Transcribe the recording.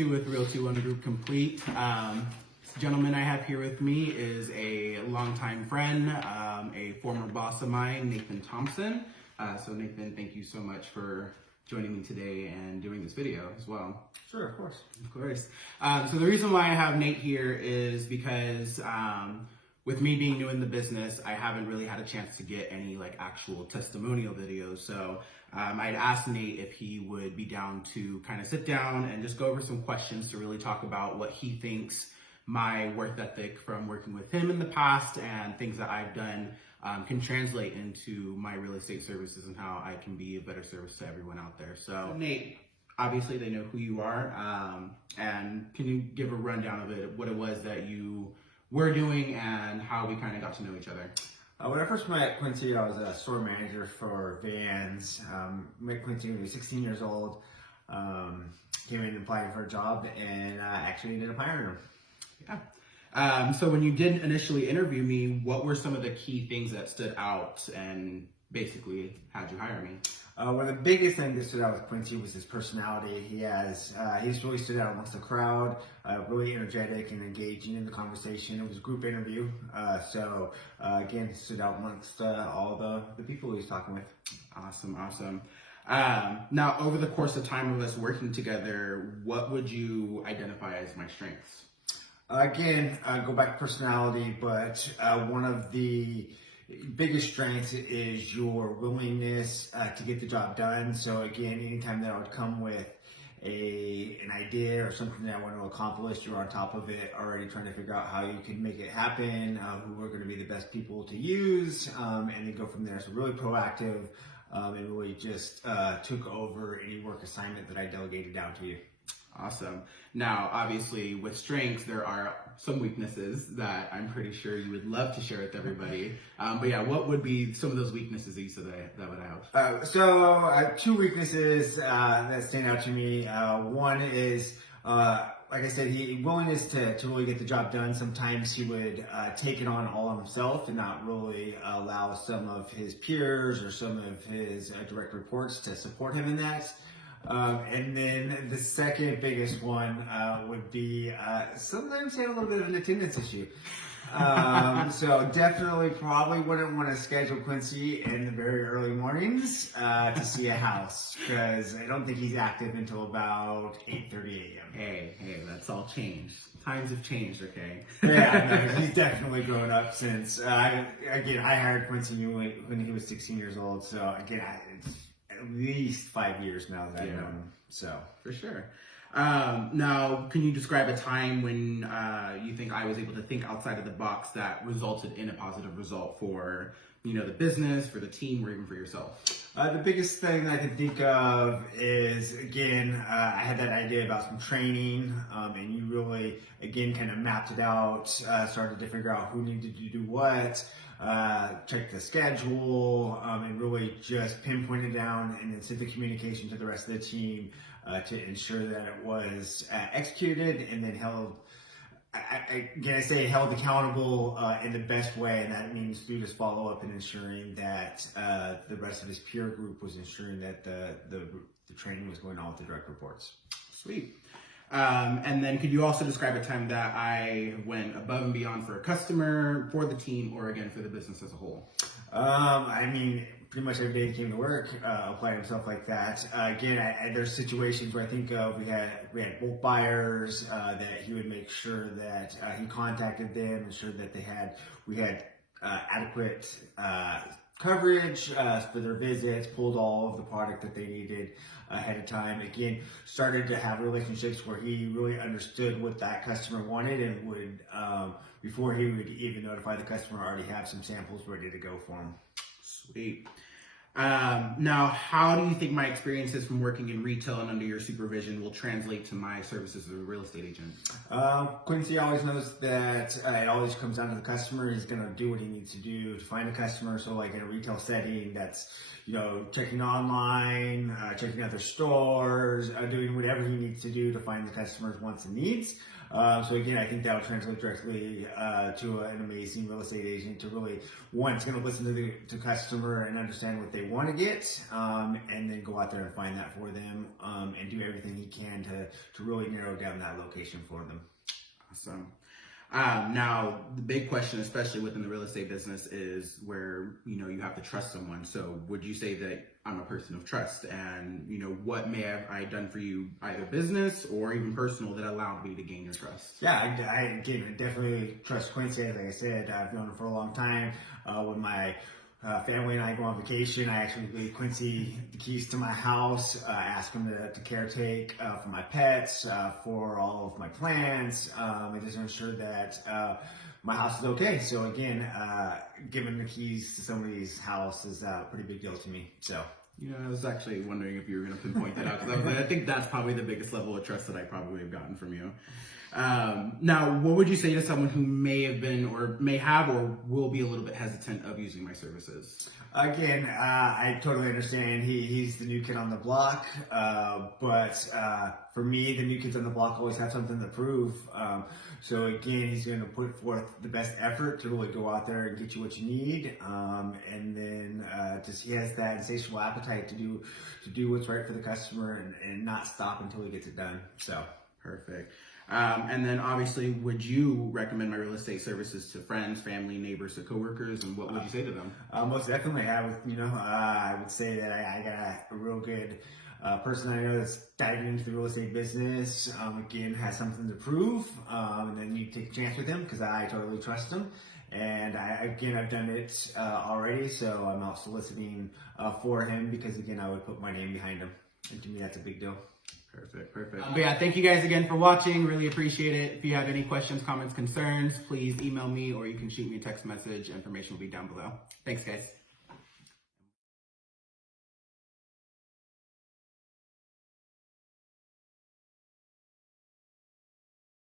Quincy with Realty One Group Complete. This gentleman I have here with me is a longtime friend, a former boss of mine, Nathan Thompson. So Nathan, thank you so much for joining me today and doing this video as well. Sure, of course. Of course. So the reason why I have Nate here is because with me being new in the business, I haven't really had a chance to get any like actual testimonial videos. So I'd asked Nate if he would be down to kind of sit down and just go over some questions to really talk about what he thinks my work ethic from working with him in the past and things that I've done can translate into my real estate services and how I can be a better service to everyone out there. So Nate, obviously they know who you are, and can you give a rundown of it, what it was that you were doing and how we kind of got to know each other? When I first met Quincy, I was a store manager for Vans. Met Quincy when he was 16 years old. Came in applying for a job and actually ended up hiring him. Yeah. So when you did initially interview me, what were some of the key things that stood out and basically how'd you hire me? One of the biggest things that stood out with Quincy was his personality. He's really stood out amongst the crowd, really energetic and engaging in the conversation. It was a group interview, so again, he stood out amongst all the people he was talking with. Awesome. Now, over the course of time of us working together, what would you identify as my strengths? Again, go back to personality, but one of the biggest strengths is your willingness to get the job done. So again, anytime that I would come with an idea or something that I want to accomplish, you're on top of it, already trying to figure out how you can make it happen, who are going to be the best people to use, and then go from there. So really proactive, and really just took over any work assignment that I delegated down to you. Awesome. Now, obviously, with strengths, there are some weaknesses that I'm pretty sure you would love to share with everybody. But yeah, what would be some of those weaknesses that you said that would have? So two weaknesses that stand out to me. One is, like I said, willingness to really get the job done. Sometimes he would take it on all himself and not really allow some of his peers or some of his direct reports to support him in that. And then the second biggest one would be sometimes he had a little bit of an attendance issue. So definitely probably wouldn't want to schedule Quincy in the very early mornings to see a house, because I don't think he's active until about 8:30 a.m. Hey, that's all changed. Times have changed, okay? Yeah, no, he's definitely grown up since, I hired Quincy when he was 16 years old. So again, it's at least 5 years now that I've known him. So for sure. Now, can you describe a time when you think I was able to think outside of the box that resulted in a positive result for the business, for the team, or even for yourself? The biggest thing I can think of is, again, I had that idea about some training, and you really, again, kind of mapped it out, started to figure out who needed to do what, check the schedule, and really just pinpointed down and then sent the communication to the rest of the team to ensure that it was executed and then held accountable in the best way, and that means through this follow-up and ensuring that the rest of his peer group was ensuring that the training was going on with the direct reports. Sweet. And then could you also describe a time that I went above and beyond for a customer, for the team, or again for the business as a whole? Pretty much every day he came to work, applied himself like that. Again, there's situations where I think we had bulk buyers that he would make sure that he contacted them, ensured that we had adequate coverage for their visits, pulled all of the product that they needed ahead of time. Again, started to have relationships where he really understood what that customer wanted and would, before he would even notify the customer, already have some samples ready to go for him. Sweet. Now, how do you think my experiences from working in retail and under your supervision will translate to my services as a real estate agent? Quincy always knows that it always comes down to the customer. He's going to do what he needs to do to find a customer. So like in a retail setting, that's, checking online, checking out their stores, doing whatever he needs to do to find the customer's wants and needs. So again, I think that will translate directly to an amazing real estate agent to really, one, it's going to listen to the customer and understand what they want to get, and then go out there and find that for them, and do everything he can to really narrow down that location for them. Awesome. Now, the big question, especially within the real estate business, is where, you have to trust someone. So would you say that I'm a person of trust? And, what may have I done for you, either business or even personal, that allowed me to gain your trust? Yeah, I definitely trust Quinn. Like I said, I've known him for a long time. When my family and I go on vacation, I actually gave Quincy the keys to my house, ask him to caretake for my pets, for all of my plants, and just ensure that my house is okay. So again, giving the keys to somebody's house is a pretty big deal to me. So. I was actually wondering if you were going to pinpoint that out, because I think that's probably the biggest level of trust that I probably have gotten from you. Now, what would you say to someone who may have been or may have or will be a little bit hesitant of using my services? Again, I totally understand. He's the new kid on the block, but for me, the new kids on the block always have something to prove. So again, he's going to put forth the best effort to really go out there and get you what you need, and then just he has that insatiable appetite to do what's right for the customer and not stop until he gets it done. So perfect. And then obviously, would you recommend my real estate services to friends, family, neighbors, or coworkers? And what would you say to them? Most definitely. I would say that I got a real good person I know that's diving into the real estate business. Again, has something to prove, and then you take a chance with him because I totally trust him. And I've done it already, so I'm not soliciting for him because again, I would put my name behind him, and to me, that's a big deal. Perfect. But yeah, thank you guys again for watching. Really appreciate it. If you have any questions, comments, concerns, please email me or you can shoot me a text message. Information will be down below. Thanks, guys.